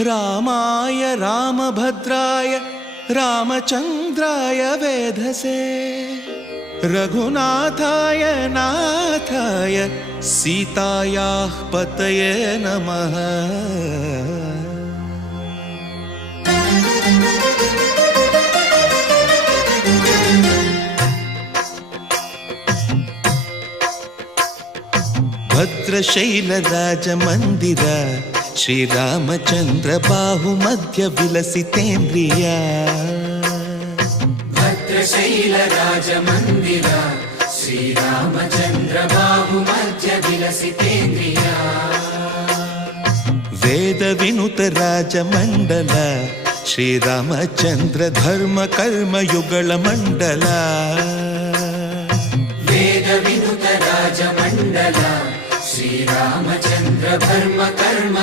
रामाय रामभद्राय रामचन्द्राय वेधसे रघुनाथाय नाथाय सीतायाः पतये नमः। भद्रशैलराजमन्दिर श्रीरामचन्द्र बाहुमध्य विलसितेन्द्रिया। भद्रशैलराजमन्दिर श्रीरामचन्द्र बाहुमध्य विलसितेन्द्रिया। वेदविनुत राजमण्डल श्रीरामचन्द्र धर्म कर्म युगल मण्डल। वेदविनुत राजमण्डल श्रीरामचन्द्र धर्म कर्म